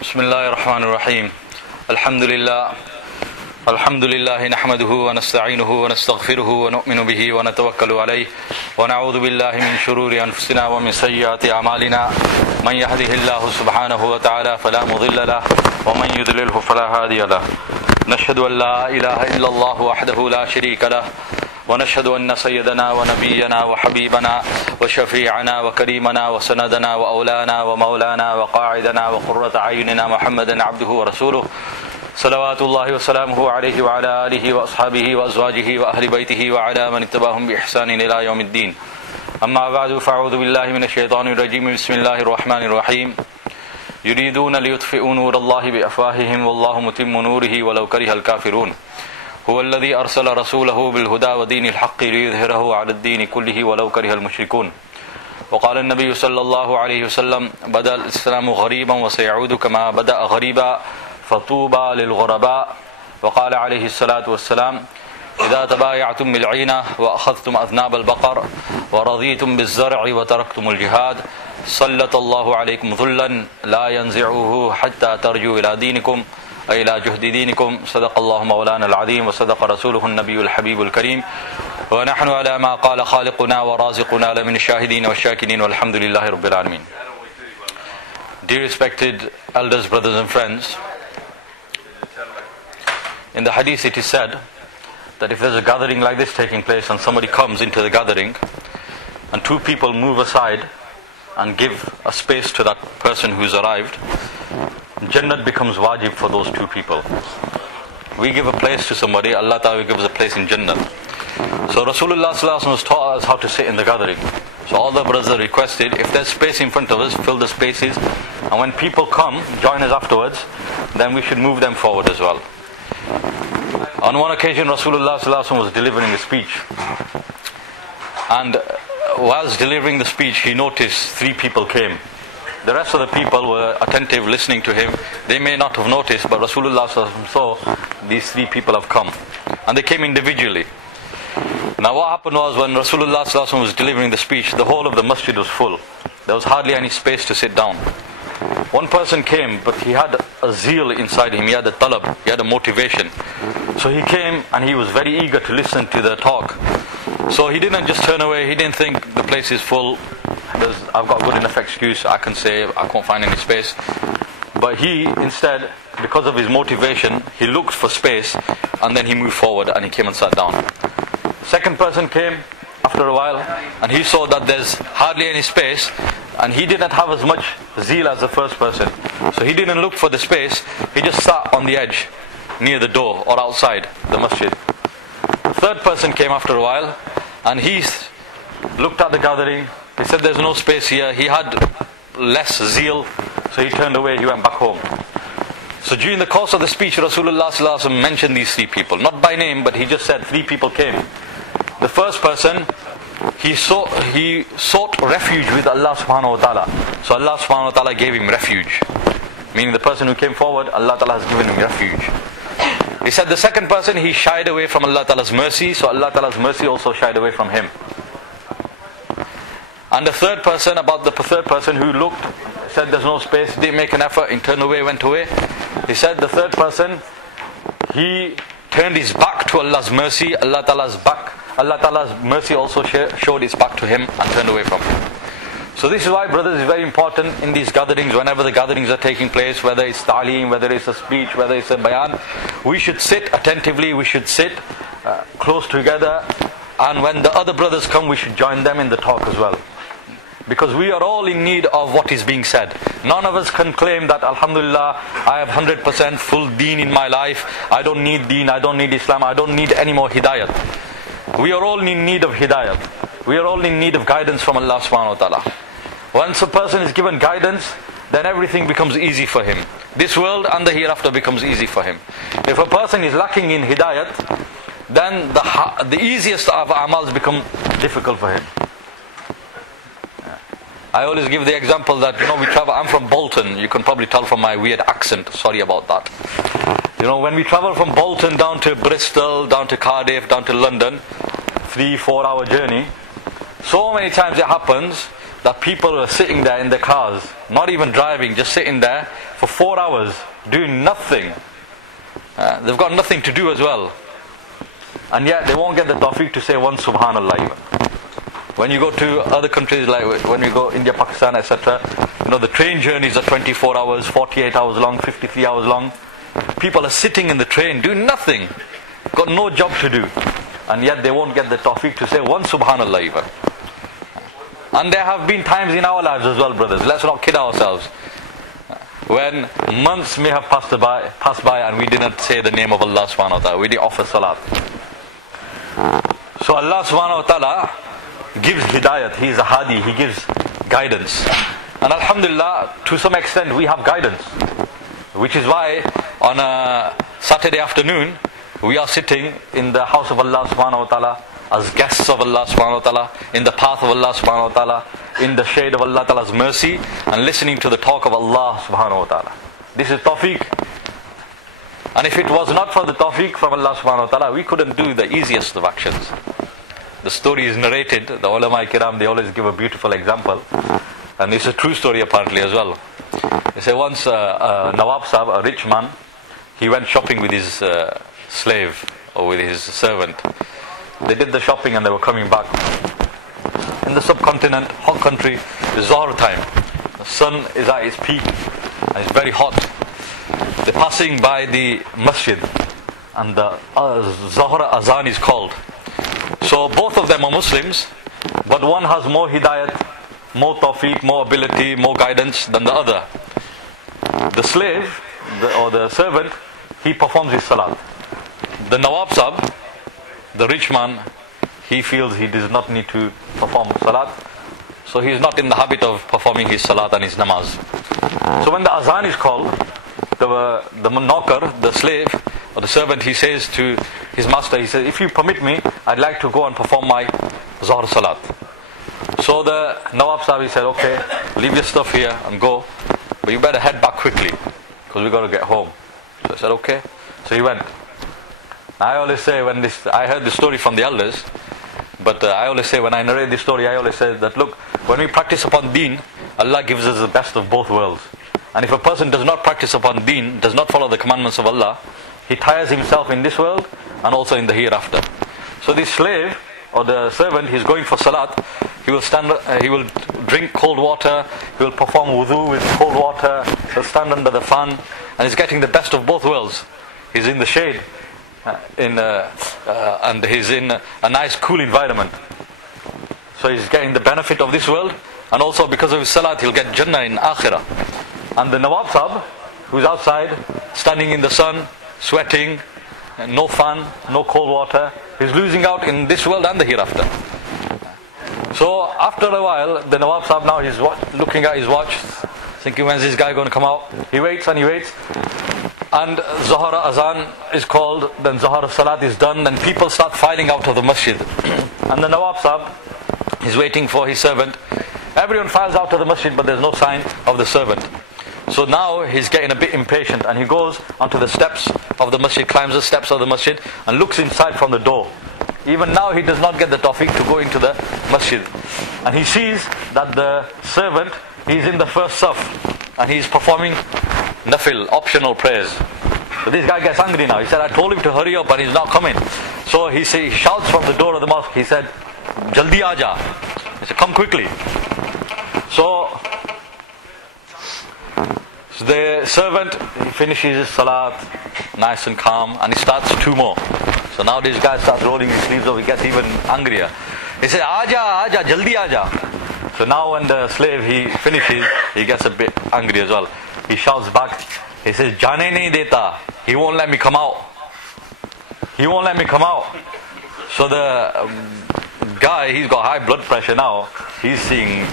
بسم الله الرحمن الرحيم الحمد لله نحمده ونستعينه ونستغفره ونؤمن به ونتوكل عليه ونعوذ بالله من شرور أنفسنا ومن سيئات أعمالنا من يهده الله سبحانه وتعالى فلا مضل له ومن يضلله فلا هادي له نشهد أن لا إله إلا الله وحده لا شريك له ونشهد أن سيدنا ونبينا وحبيبنا وشفيعنا وكريمنا وسندنا وأولانا ومولانا وقاعدنا وقرة أعيننا محمدا عبده ورسوله صلوات الله وسلامه عليه وعلى آله وأصحابه وأزواجه وأهل بيته وعلى من اتبعهم بإحسان إلى يوم الدين أما بعد فأعوذ بالله من الشيطان الرجيم بسم الله الرحمن الرحيم يريدون ليطفئوا نور الله بأفواههم والله متم نوره ولو كره الكافرون هو الذي أرسل رسوله بالهدى ودين الحق ليظهره على الدين كله ولو كره المشركون وقال النبي صلى الله عليه وسلم بدأ الإسلام غريبا وسيعود كما بدأ غريبا فطوبى للغرباء وقال عليه الصلاة والسلام إذا تبايعتم بالعينة وأخذتم أذناب البقر ورضيتم بالزرع وتركتم الجهاد سلط الله عليكم ذلا لا ينزعوه حتى ترجوا إلى دينكم أي إلى جهد دينكم صدق الله مولانا العظيم وصدق رسوله النبي الحبيب الكريم ونحن على ما قال خالقنا ورازقنا لمن الشاهدين والشاكرين والحمد لله رب العالمين. Dear respected elders, brothers and friends, in the hadith it is said that if there's a gathering like this taking place and somebody comes into the gathering and two people move aside and give a space to that person who's arrived, Jannat becomes wajib for those two people. We give a place to somebody, Allah Ta'ala gives a place in Jannat. So Rasulullah Sallallahu Alaihi Wasallam has taught us how to sit in the gathering. So all the brothers are requested, if there's space in front of us, fill the spaces, and when people come, join us afterwards, then we should move them forward as well. On one occasion Rasulullah Sallallahu Alaihi Wasallam was delivering a speech, and whilst delivering the speech he noticed three people came. The rest of the people were attentive, listening to him. They may not have noticed, but Rasulullah Sallallahu Alaihi Wasallam saw these three people have come, and they came individually. Now what happened was, when Rasulullah Sallallahu Alaihi Wasallam was delivering the speech, the whole of the masjid was full. There was hardly any space to sit down. One person came, but he had a zeal inside him, he had a talab, he had a motivation. So he came and he was very eager to listen to the talk. So he didn't just turn away, he didn't think the place is full, I've got a good enough excuse, I can say I can't find any space. But he instead, because of his motivation, he looked for space and then he moved forward and he came and sat down. Second person came after a while and he saw that there's hardly any space, and he didn't have as much zeal as the first person. So he didn't look for the space, he just sat on the edge near the door or outside the masjid. The third person came after a while and he looked at the gathering. He said there's no space here. He had less zeal, so he turned away, he went back home. So during the course of the speech, Rasulullah Sallallahu Alaihi Wasallam mentioned these three people, not by name, but he just said three people came. The first person, he sought refuge with Allah Subhanahu Wa Ta'ala. So Allah Subhanahu Wa Ta'ala gave him refuge. Meaning the person who came forward, Allah Ta'ala has given him refuge. He said the second person, he shied away from Allah Ta'ala's mercy, so Allah Ta'ala's mercy also shied away from him. And the third person, about the third person who looked, said there's no space, didn't make an effort, and turned away, went away. He said the third person, he turned his back to Allah's mercy, Allah Ta'ala's mercy also showed its back to him and turned away from him. So this is why, brothers, it's very important in these gatherings, whenever the gatherings are taking place, whether it's ta'aleem, whether it's a speech, whether it's a bayan, we should sit attentively, we should sit close together, and when the other brothers come, we should join them in the talk as well. Because we are all in need of what is being said. None of us can claim that, Alhamdulillah, I have 100% full deen in my life, I don't need deen, I don't need Islam, I don't need any more hidayat. We are all in need of hidayat. We are all in need of guidance from Allah Subhanahu Wa Ta'ala. Once a person is given guidance, then everything becomes easy for him. This world and the hereafter becomes easy for him. If a person is lacking in hidayat, then the easiest of amals become difficult for him. I always give the example that, we travel, I'm from Bolton, you can probably tell from my weird accent, sorry about that. When we travel from Bolton down to Bristol, down to Cardiff, down to London, 3-4 hour journey, so many times it happens that people are sitting there in their cars, not even driving, just sitting there, for 4 hours doing nothing. They've got nothing to do as well. And yet they won't get the tawfiq to say one subhanallah even. When you go to other countries, like when we go India, Pakistan, etc., the train journeys are 24 hours, 48 hours long, 53 hours long. People are sitting in the train doing nothing, got no job to do, and yet they won't get the tawfiq to say one subhanallah even. And there have been times in our lives as well, brothers, let's not kid ourselves, when months may have passed by and we didn't say the name of Allah subhanahu wa ta'ala, we didn't offer salat. So Allah subhanahu wa ta'ala gives hidayat, He is a hadi, He gives guidance. And alhamdulillah, to some extent we have guidance, which is why on a Saturday afternoon we are sitting in the house of Allah subhanahu wa ta'ala as guests of Allah subhanahu wa ta'ala, in the path of Allah subhanahu wa ta'ala, in the shade of Allah ta'ala's mercy, and listening to the talk of Allah subhanahu wa ta'ala. This is tawfiq. And if it was not for the tawfiq from Allah subhanahu wa ta'ala, we couldn't do the easiest of actions. The story is narrated, the ulama kiram, they always give a beautiful example, and it's a true story apparently as well. They say once Nawab Sahib, a rich man, he went shopping with his slave or with his servant. They did the shopping and they were coming back. In the subcontinent, hot country, it's Zohar time. The sun is at its peak and it's very hot. They're passing by the masjid and the Zohar azan is called. So both of them are Muslims, but one has more hidayat, more tawfiq, more ability, more guidance than the other. The slave, or the servant, he performs his salat. The Nawab Sahib, the rich man, he feels he does not need to perform salat, so he is not in the habit of performing his salat and his namaz. So when the azan is called, the knocker, the slave or the servant, he says to his master, he says, if you permit me, I'd like to go and perform my Zohar salat. So the Nawab Sahib, he said, okay, leave your stuff here and go, but you better head back quickly because we got to get home. So I said, okay. So he went. I always say, I heard this story from the elders, but I always say, when I narrate this story, I always say that, look, when we practice upon deen, Allah gives us the best of both worlds. And if a person does not practice upon deen, does not follow the commandments of Allah, he tires himself in this world and also in the hereafter. So this slave or the servant, he's going for salat, he will drink cold water, he will perform wudu with cold water, he'll stand under the fan, and he's getting the best of both worlds. He's in the shade, and he's in a nice cool environment. So he's getting the benefit of this world, and also because of his salat he'll get Jannah in Akhirah. And the Nawab Sahib, who's outside, standing in the sun, sweating, no fan, no cold water, he's losing out in this world and the hereafter. So after a while, the Nawab Sahib now is looking at his watch, thinking, when's this guy going to come out? He waits and he waits, and Zohar azan is called, then Zohar salat is done, then people start filing out of the masjid. And the Nawab Sahib is waiting for his servant. Everyone files out of the masjid, but there's no sign of the servant. So now he's getting a bit impatient, and he goes onto the steps of the masjid, climbs the steps of the masjid and looks inside from the door. Even now he does not get the tawfiq to go into the masjid, and he sees that the servant, he's in the first saf and he's performing nafil, optional prayers. So this guy gets angry now. He said, I told him to hurry up and he's not coming. So he shouts from the door of the mosque, he said, Jaldi aaja. He said, come quickly. So the servant, he finishes his salat nice and calm, and he starts two more. So now this guy starts rolling his sleeves up, he gets even angrier. He says, Aja, Aja, Jaldi Aja. So now when the slave, he finishes, he gets a bit angry as well. He shouts back, he says, Jane nahi deta. He won't let me come out. He won't let me come out. So the guy, he's got high blood pressure now. He's seeing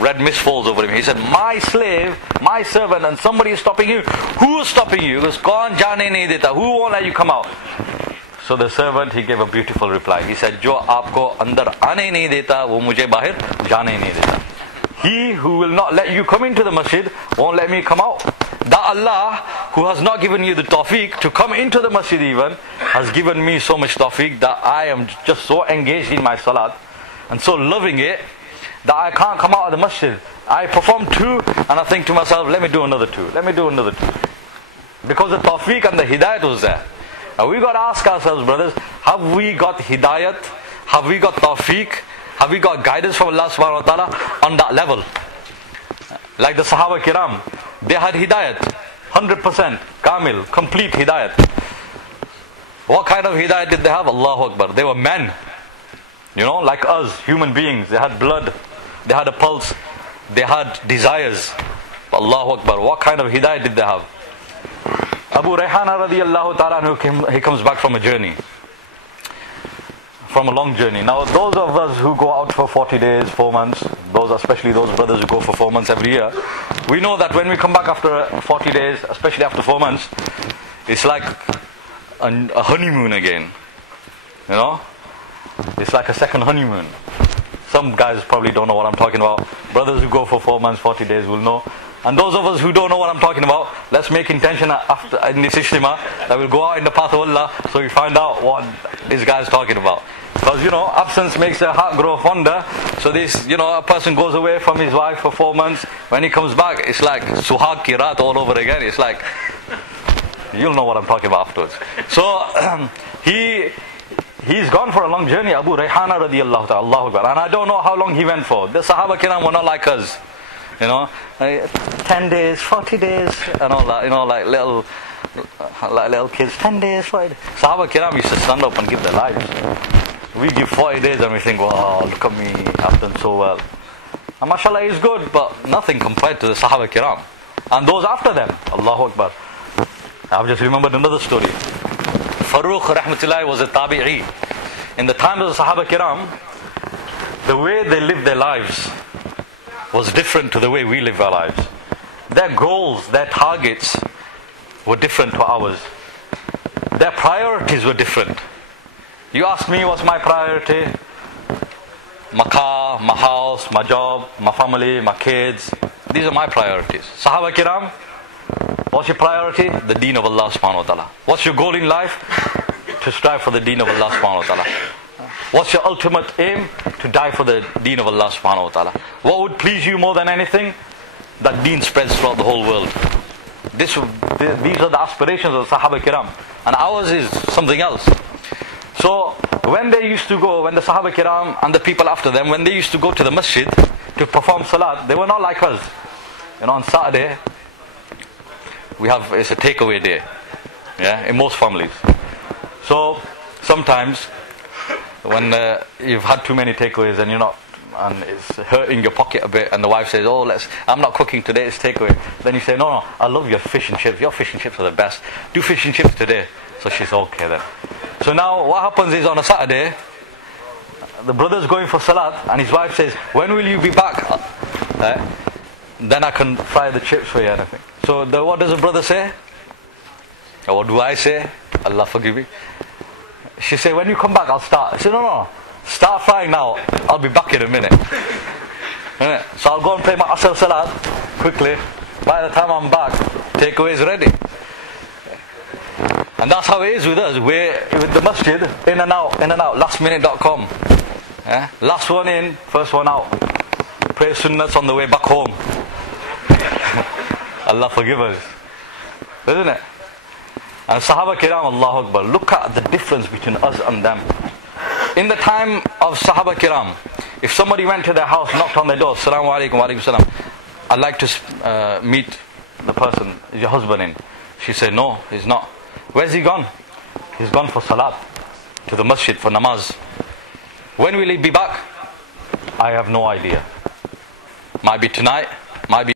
red mist falls over him. He said, my slave, my servant, and somebody is stopping you. Who is stopping you? He goes, Kaun jaane nahi deta. Who won't let you come out? So the servant, he gave a beautiful reply. He said, Jo aapko andar aane nahi deta, wo mujhe bahir jaane nahi deta. He who will not let you come into the masjid won't let me come out. That Allah, who has not given you the tawfiq to come into the masjid even, has given me so much tawfiq that I am just so engaged in my salat and so loving it that I can't come out of the masjid. I perform 2 and I think to myself, let me do another 2. Let me do another 2. Because the tawfiq and the hidayat was there. Now we got to ask ourselves, brothers, have we got hidayat? Have we got tawfiq? Have we got guidance from Allah subhanahu wa ta'ala on that level? Like the Sahaba Kiram, they had hidayat, 100%, kamil, complete hidayat. What kind of hidayat did they have? Allahu Akbar. They were men, like us, human beings. They had blood, they had a pulse, they had desires. Allahu Akbar. What kind of hidayat did they have? Abu Rayhana radiyallahu ta'ala, he comes back from a journey, from a long journey. Now those of us who go out for 40 days, 4 months, especially those brothers who go for 4 months every year, we know that when we come back after 40 days, especially after 4 months, it's like a honeymoon again. It's like a second honeymoon. Some guys probably don't know what I'm talking about. Brothers who go for 4 months, 40 days will know. And those of us who don't know what I'm talking about, let's make intention after in this Ijtima that we'll go out in the path of Allah so we find out what this guy is talking about. Because absence makes the heart grow fonder. So this, a person goes away from his wife for 4 months. When he comes back, it's like Suhag ki Raat all over again. It's like, you'll know what I'm talking about afterwards. So he's gone for a long journey, Abu Rayhana radiyallahu ta'ala, Allahu Akbar. And I don't know how long he went for. The Sahaba Kiram were not like us. 10 days, 40 daes, and all that, like little kids, 10 days, 40 days. Sahaba Kiram used to stand up and give their lives. We give 40 days and we think, wow, look at me, I've done so well. And mashallah is good, but nothing compared to the Sahaba Kiram. And those after them, Allahu Akbar. I've just remembered another story. Farooq rahmatullahi was a tabi'i. In the time of the Sahaba Kiram, the way they lived their lives was different to the way we live our lives. Their goals, their targets were different to ours. Their priorities were different. You ask me what's my priority? My car, my house, my job, my family, my kids. These are my priorities. Sahaba Kiram, what's your priority? The deen of Allah subhanahu wa ta'ala. What's your goal in life? To strive for the deen of Allah subhanahu wa ta'ala. What's your ultimate aim? To die for the deen of Allah subhanahu wa ta'ala. What would please you more than anything? That deen spreads throughout the whole world. These are the aspirations of the Sahaba Kiram. And ours is something else. So when the Sahaba Kiram and the people after them, when they used to go to the masjid to perform salat, they were not like us. On Saturday, it's a takeaway day. In most families. So sometimes when you've had too many takeaways and it's hurting your pocket a bit, and the wife says, I'm not cooking today, it's takeaway. Then you say, no, I love your fish and chips. Your fish and chips are the best. Do fish and chips today. So she's okay then. So now what happens is on a Saturday, the brother's going for salat and his wife says, when will you be back? Then I can fry the chips for you and everything. So what does the brother say? Or what do I say? Allah forgive me. She said, when you come back, I'll start. I said, no, start frying now. I'll be back in a minute. So I'll go and play my Asr Salat quickly. By the time I'm back, takeaway is ready. And that's how it is with us. We're with the masjid, in and out, lastminute.com. Last one in, first one out. Pray sunnats on the way back home. Allah forgive us. Isn't it? And Sahaba Kiram, Allahu Akbar, look at the difference between us and them. In the time of Sahaba Kiram, if somebody went to their house, knocked on their door, Assalamu alaikum, wa alaikum salam, I'd like to meet the person, is your husband in? She said, no, he's not. Where's he gone? He's gone for salat, to the masjid for namaz. When will he be back? I have no idea. Might be tonight, might be